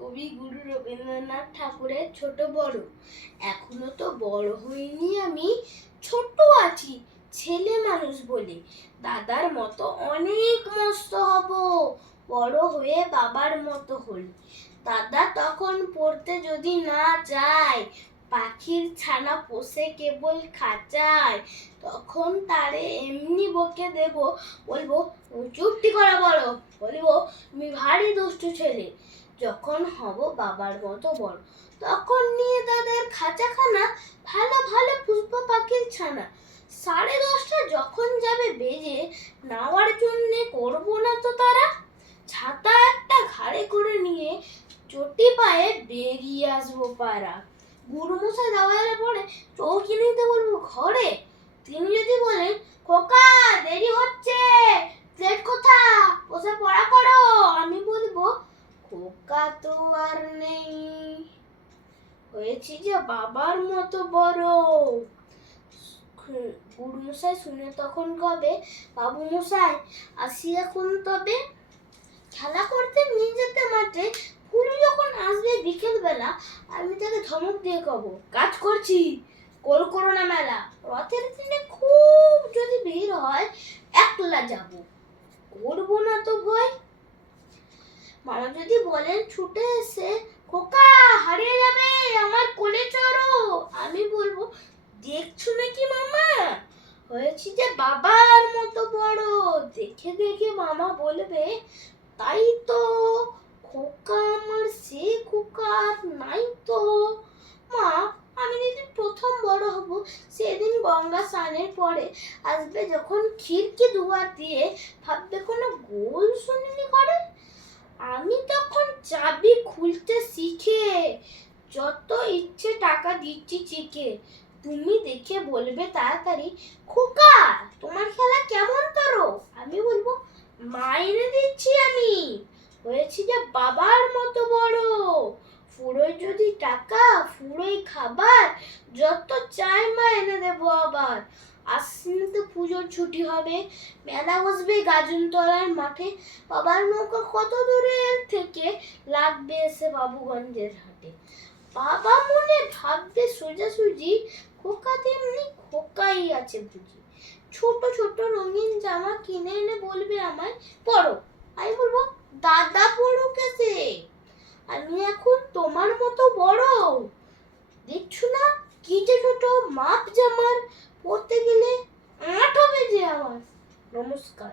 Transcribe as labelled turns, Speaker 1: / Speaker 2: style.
Speaker 1: কবি গুরু রবীন্দ্রনাথ ঠাকুরের ছোট বড়। এখনও তো বড় হইনি আমি, ছোট আছি, ছেলে মানুষ বলে। দাদার মতো অনেক মস্ত হব, বড় হয়ে বাবার মতো হল দাদা তখন পড়তে যদি না যায়, পাখির ছানা পোষে কেবল খাঁচায়, তখন তারে এমনি বকে দেব, বলব চুপটি করা বড়, বলব আমি ভারী দুষ্টু ছেলে। যখন হব বাবার মতো বড়, তখন নিয়ে দাদার খাঁচাখানা ভালো ভালো পুষ্প পাখির ছানা। সাড়ে দশটা যখন যাবে বেজে, নাওয়ার জন্যে করব না তো তারা? ছাতা একটা ঘাড়ে করে নিয়ে চটি পায়ে বেরিয়ে আসব পাড়া। গুরুমশাই দেওয়ালে পড়ে চৌকি নিতে বলব, ঘরে? তিনি যদি বলেন খোকা দেরি হচ্ছে প্লেট কোথা বসে পড়া করো আমি বলব খোকা আর নেই। হয়েছি যে বাবার মতো বড়। গুরুমশাই শুনে তখন কবে বাবু মশাই আসি এখন তবে? খেলা করতে নিয়ে যেতে মাঠে ফুল যখন আসবে বিকেল বেলা আমি তাকে ধমক দিয়ে কব, কাজ করছি কোল করোনা মেলা রথের দিনে খুব যদি ভিড় হয় একলা যাব করব না তো ভয় মামা যদি বলেন ছুটে এসে খোকা, হারিয়ে যাবে আমার কোলে চড়ো। আমি বলব, দেখছ নাকি মামা? হয়েছি যে বাবার মতো বড়। দেখে দেখে মামা বলবে, তাই তো, খোকা আমার, সে খোকা নাই তো। মা, আমি যেদিন প্রথম বড় হব, সেদিন গঙ্গা স্নানের পরে আসবে যখন খিড়কি দুয়ার দিয়ে। ভাববে কোনো গোল শুনিনি আমি তখন চাবি খুলতে শিখে, যত ইচ্ছে টাকা দিচ্ছি চিকে তুমি দেখে বলবে তাড়াতাড়ি, খোকা, তোমার খেলা কেমন করো আমি বলব মাইনে দিচ্ছি আমি। হয়েছি যে বাবার মতো বড়। ফুরোয় যদি টাকা, ফুরোয় খাবার, যত চাই মা এনে দেবো আবার। আশ্বিনে তো পুজোর ছুটি হবে। মেলা বসবে গাজনতলার মাঠে। বাবার নৌকা কত দূরে থেকে লাগবে এসে বাবুগঞ্জের হাটে। বাবা মনে ভাববে সোজাসুজি, খোকা তেমনি খোকাই আছে বুঝি। ছোট ছোট রঙিন জামা কিনে এনে বলবে আমায়, পড়ো। আমি বলব, দাদা পড়ো কেসে? আমি এখন তোমার মতো বড়। দেখছ না? কি যে ছোট মাপ জামার পড়তে গেলে আট হবে যে আমার নমস্কার।